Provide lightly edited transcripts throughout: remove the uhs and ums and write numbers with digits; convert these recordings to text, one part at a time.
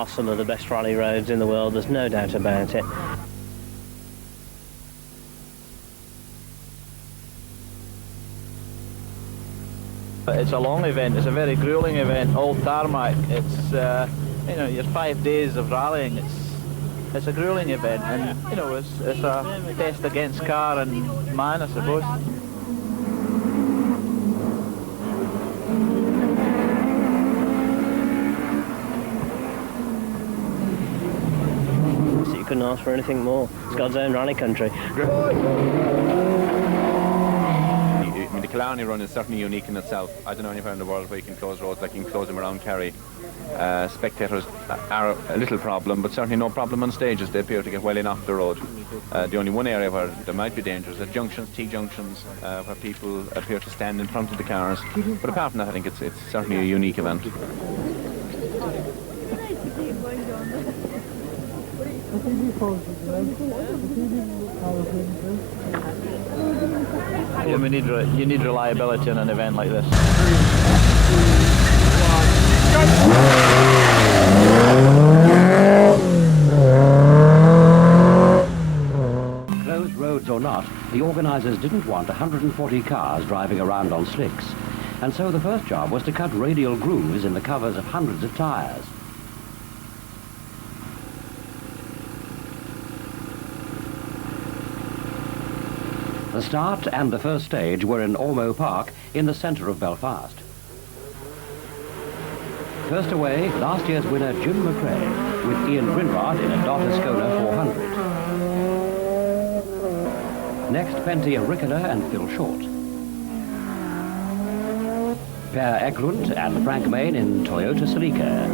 are some of the best rally roads in the world, there's no doubt about it. It's a long event, it's a very gruelling event, all tarmac. It's, you know, your 5 days of rallying, it's a gruelling event, and, you know, it's a test against car and man, I suppose. So you couldn't ask for anything more. It's God's own rally country. The Killarney run is certainly unique in itself. I don't know anywhere in the world where you can close roads like you can close them around Kerry. Spectators are a little problem, but certainly no problem on stages. They appear to get well in off the road. The only one area where there might be danger is at junctions, T-junctions, where people appear to stand in front of the cars. But apart from that, I think it's certainly a unique event. Yeah, you need reliability in an event like this. Closed roads or not, the organisers didn't want 140 cars driving around on slicks, and so the first job was to cut radial grooves in the covers of hundreds of tyres. The start and the first stage were in Ormeau Park in the centre of Belfast. First away, last year's winner Jim McRae with Ian Grinrod in a Opel Ascona 400. Next, Penty Auricola and Phil Short. Per Eklund and Frank Main in Toyota Celica.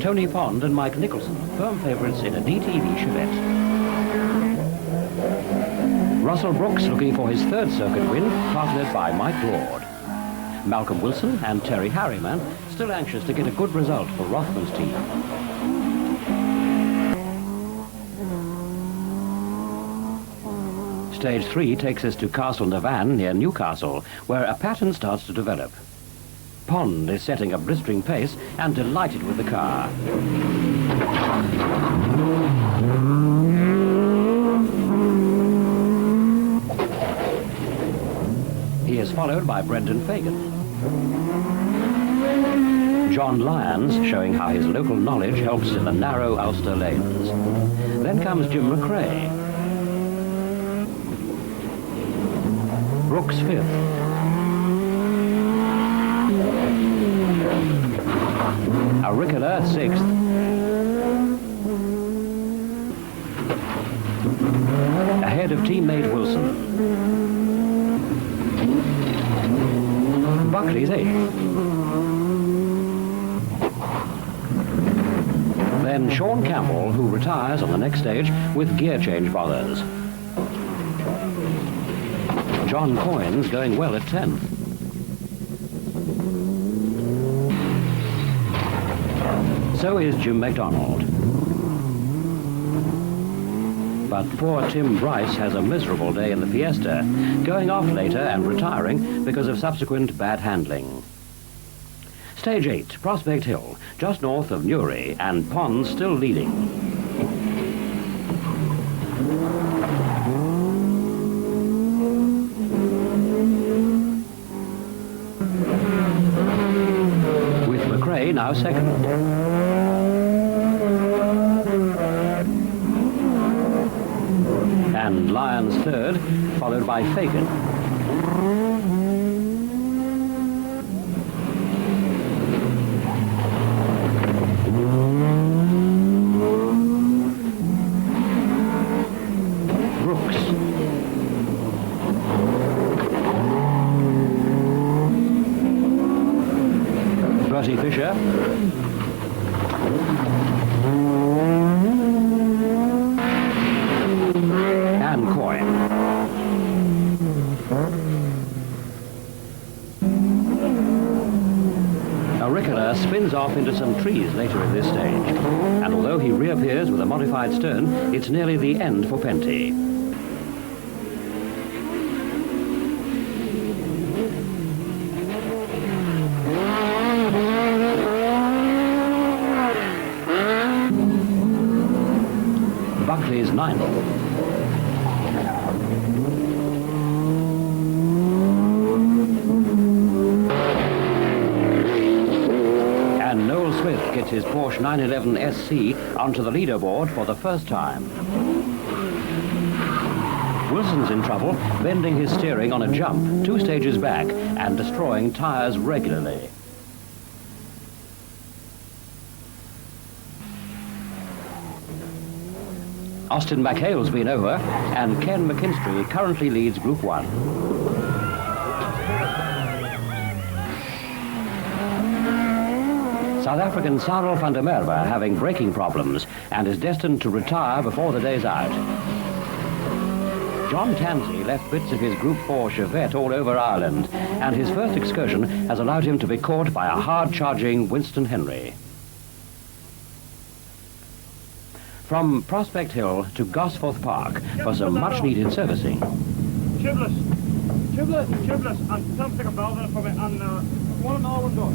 Tony Pond and Mike Nicholson, firm favourites in a DTV Chevette. Russell Brooks looking for his third circuit win, partnered by Mike Broad. Malcolm Wilson and Terry Harriman still anxious to get a good result for Rothman's team. Stage 3 takes us to Castle Navan near Newcastle, where a pattern starts to develop. Pond is setting a blistering pace and delighted with the car. He is followed by Brendan Fagan. John Lyons showing how his local knowledge helps in the narrow Ulster lanes. Then comes Jim McRae. Brooks fifth. Auricola sixth. Ahead of teammate Wilson. Buckley's eighth. Then Sean Campbell, who retires on the next stage with gear change bothers. John Coyne's going well at 10th. So is Jim MacDonald. But poor Tim Bryce has a miserable day in the Fiesta, going off later and retiring because of subsequent bad handling. Stage 8, Prospect Hill, just north of Newry, and Pond still leading. With McRae now second. And Lyons third, followed by Fagan. Brooks. Bertie Fisher. And Coyne. Auricola spins off into some trees later in this stage, and although he reappears with a modified stern, it's nearly the end for Penty. ninth. And Noel Smith gets his Porsche 911 SC onto the leaderboard for the first time. Wilson's in trouble, bending his steering on a jump 2 stages back and destroying tyres regularly. Austin McHale's been over, and Ken McKinstry currently leads Group 1. South African Sarel van der Merwe having braking problems and is destined to retire before the day's out. John Tansey left bits of his Group 4 Chevette all over Ireland, and his first excursion has allowed him to be caught by a hard-charging Winston Henry. From Prospect Hill to Gosforth Park for some much-needed servicing. Tubeless, and something about that for me, and one and all door.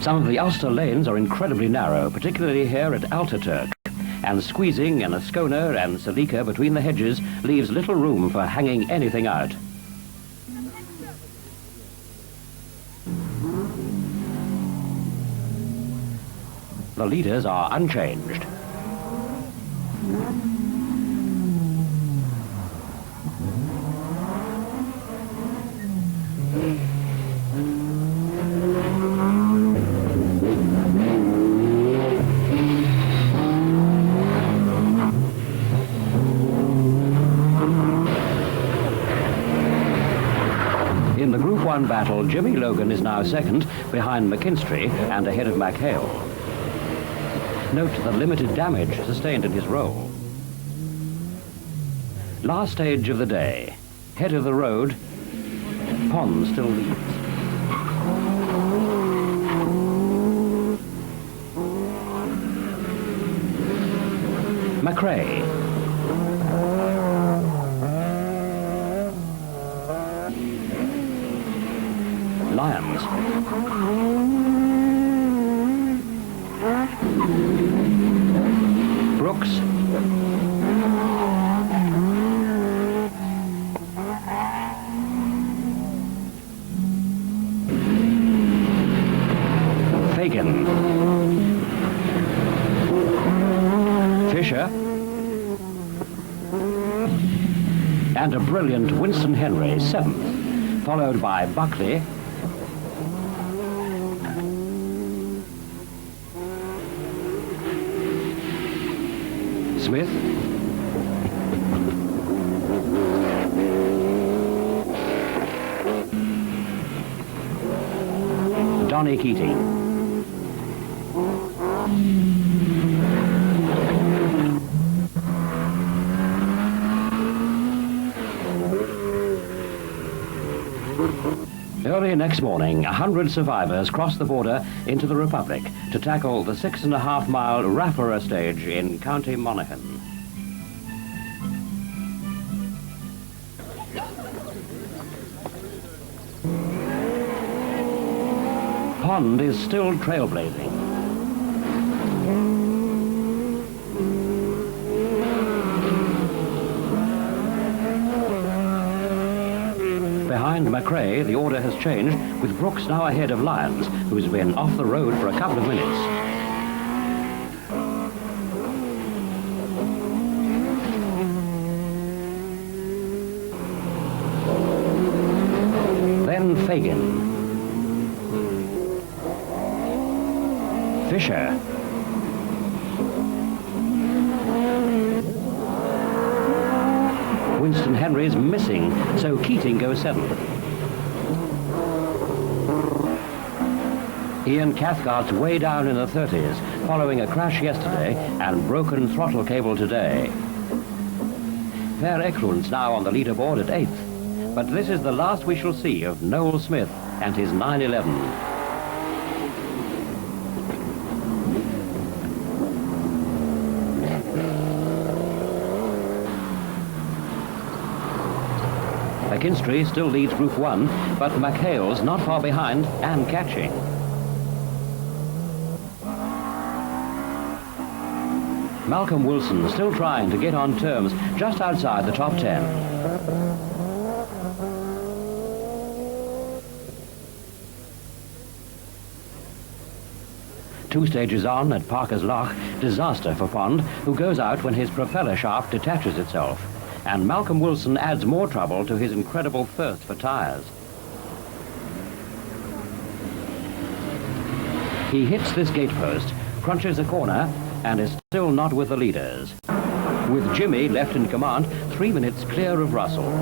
Some of the Ulster lanes are incredibly narrow, particularly here at Alterturk, and squeezing an Ascona and Celica between the hedges leaves little room for hanging anything out. The leaders are unchanged. In the Group 1 battle, Jimmy Logan is now second, behind McKinstry and ahead of McHale. Note the limited damage sustained in his roll. Last stage of the day. Head of the road, Pond still leads. McRae. Lyons. Brooks. Fagan. Fisher. And a brilliant Winston Henry, 7th, followed by Buckley. Smith. Donny Keating. Early next morning, 100 survivors crossed the border into the Republic to tackle the 6.5-mile Raffora stage in County Monaghan. Pond is still trailblazing. Behind McRae, the order has changed, with Brooks now ahead of Lyons, who's been off the road for a couple of minutes. Then Fagan. Fisher. Winston Henry's missing, so Keating goes 7th. Ian Cathcart's way down in the 30s, following a crash yesterday and broken throttle cable today. Per Eklund's now on the leaderboard at 8th, but this is the last we shall see of Noel Smith and his 911. McKinstry still leads Group 1, but McHale's not far behind and catching. Malcolm Wilson still trying to get on terms just outside the top 10. Two stages on at Parker's Loch, disaster for Pond, who goes out when his propeller shaft detaches itself. And Malcolm Wilson adds more trouble to his incredible thirst for tyres. He hits this gatepost, crunches a corner, and is still not with the leaders. With Jimmy left in command, 3 minutes clear of Russell.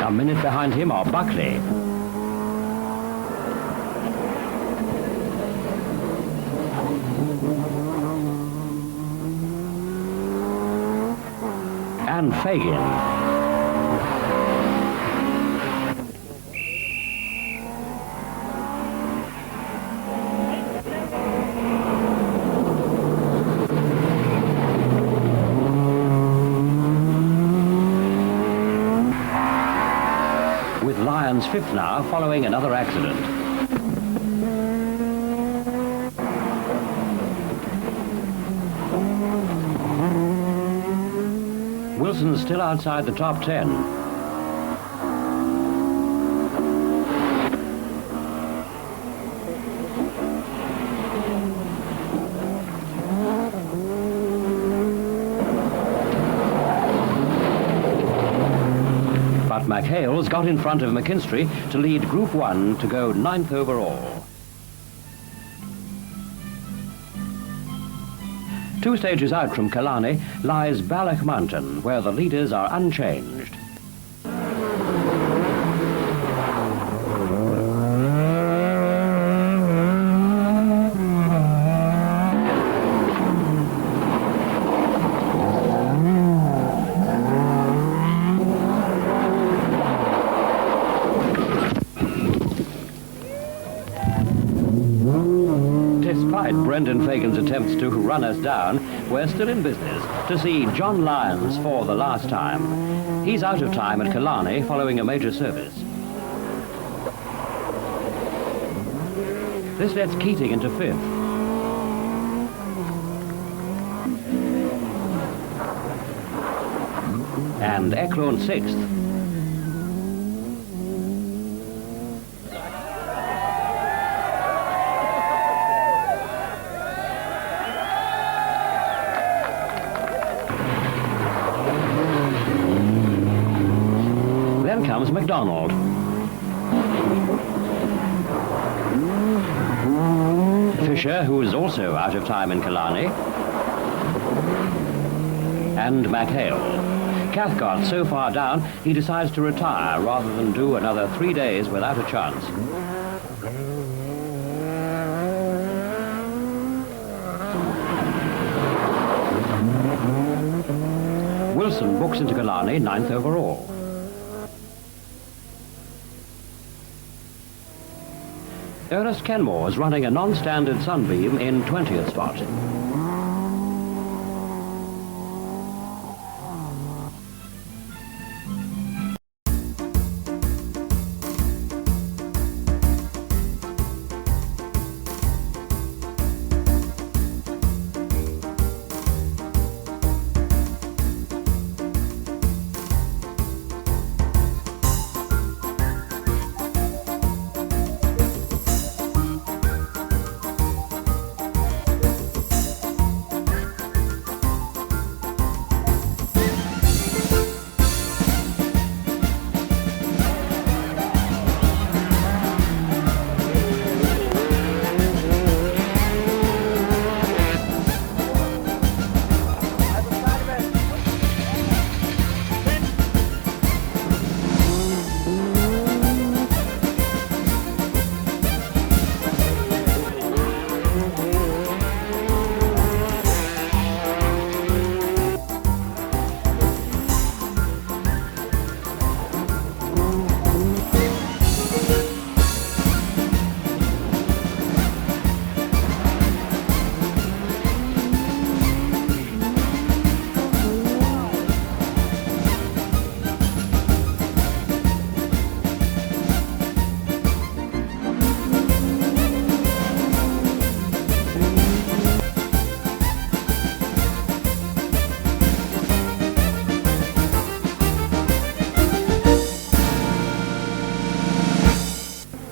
A minute behind him are Buckley. And Fagan. With Lyons fifth now, following another accident. Wilson's still outside the top 10. But McHale's got in front of McKinstry to lead Group 1 to go 9th overall. 2 stages out from Killarney lies Balloch Mountain, where the leaders are unchanged. Despite Brendan Fagan's attempts to run us down, we're still in business to see John Lyons for the last time. He's out of time at Killarney following a major service. This lets Keating into 5th. And Eklund 6th. Then comes MacDonald. Fisher, who is also out of time in Killarney. And McHale. Cathcart so far down, he decides to retire rather than do another 3 days without a chance. Wilson books into Killarney 9th overall. Ernest Kenmore is running a non-standard Sunbeam in 20th spot.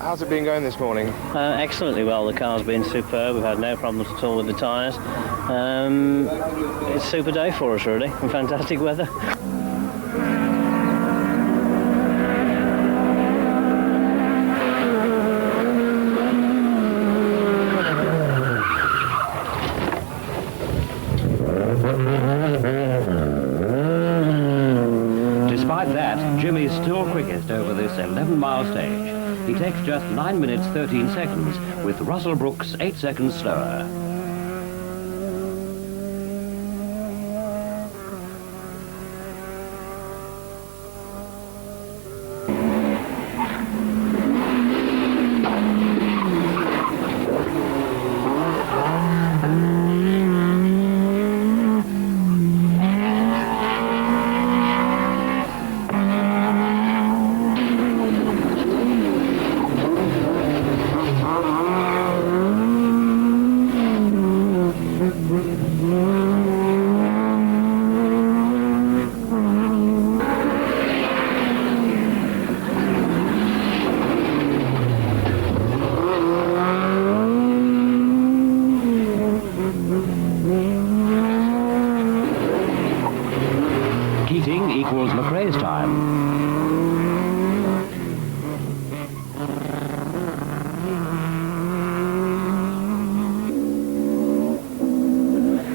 How's it been going this morning? Excellently well. The car's been superb. We've had no problems at all with the tyres. It's a super day for us, really, and fantastic weather. Despite that, Jimmy's still quickest over this 11-mile stage. He takes just 9 minutes 13 seconds, with Russell Brooks 8 seconds slower. Equals McRae's time.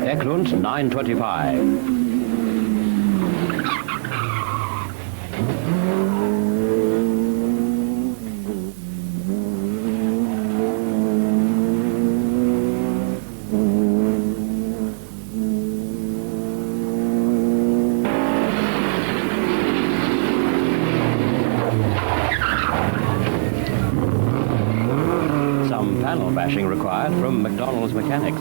Eklund 9:25. Panel bashing required from McDonald's mechanics.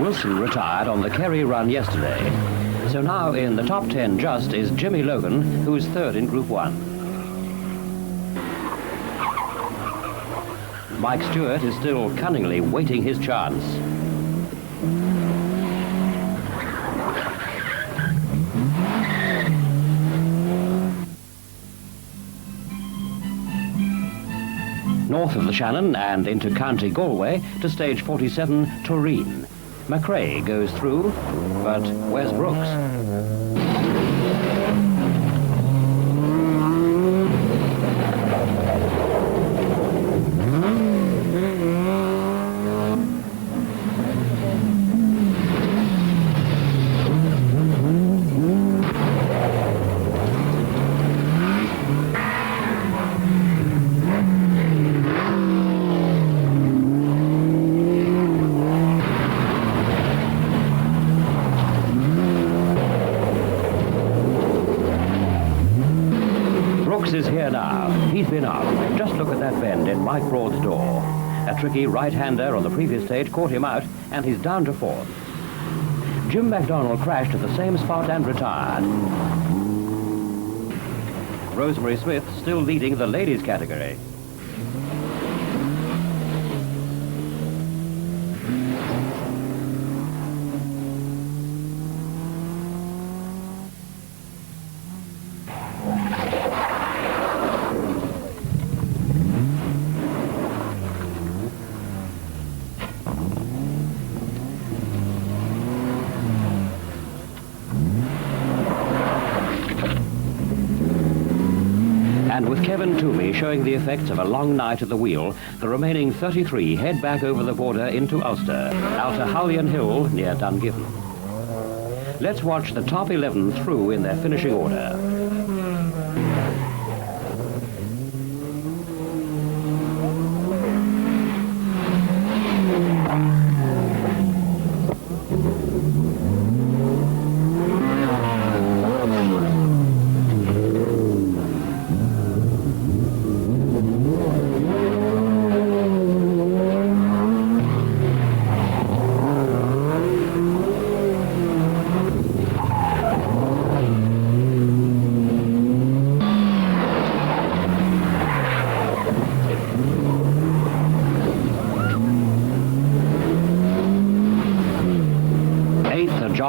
Wilson retired on the Kerry run yesterday. So now in the top 10 just is Jimmy Logan, who's third in Group 1. Mike Stewart is still cunningly waiting his chance. North of the Shannon and into County Galway to stage 47, Turin. McRae goes through, but where's Brooks? Is here now. He's been up. Just look at that bend in Mike Broad's door. A tricky right-hander on the previous stage caught him out, and he's down to fourth. Jim McDonald crashed at the same spot and retired. Rosemary Smith still leading the ladies category. And with Kevin Toomey showing the effects of a long night at the wheel, the remaining 33 head back over the border into Ulster, out to Hullion Hill near Dungiven. Let's watch the top 11 through in their finishing order.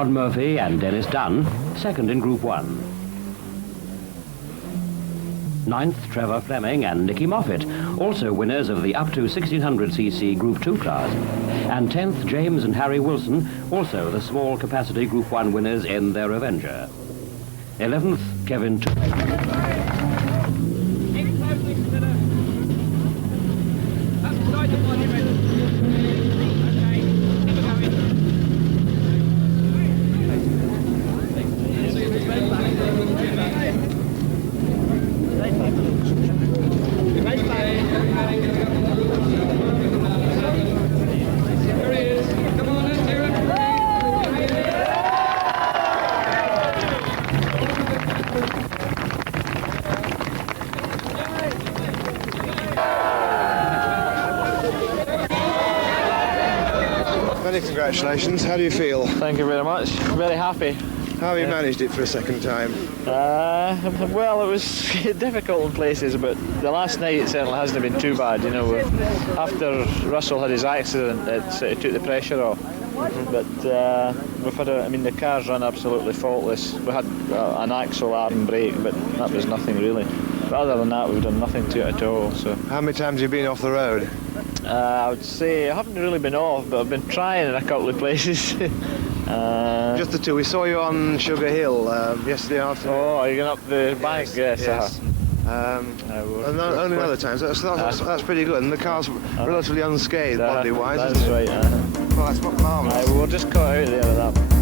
John Murphy and Dennis Dunn, second in Group 1. 9th, Trevor Fleming and Nicky Moffat, also winners of the up to 1600cc Group 2 class. And 10th, James and Harry Wilson, also the small capacity Group 1 winners in their Avenger. 11th, Kevin Many congratulations. How do you feel? Thank you very much. Very happy. How have you managed it for a second time? Well, it was difficult in places, but the last night it certainly hasn't been too bad. You know, after Russell had his accident, it took the pressure off. But we've had the cars run absolutely faultless. We had an axle arm brake, but that was nothing really. But other than that, we've done nothing to it at all. So. How many times have you been off the road? I would say I haven't really been off, but I've been trying in a couple of places. Just the two. We saw you on Sugar Hill yesterday afternoon. Oh, are you going up the bank? Yes. And only other times. That's pretty good. And the car's relatively unscathed body-wise. That's right. Well, that's marvellous. We'll just cut out there with that.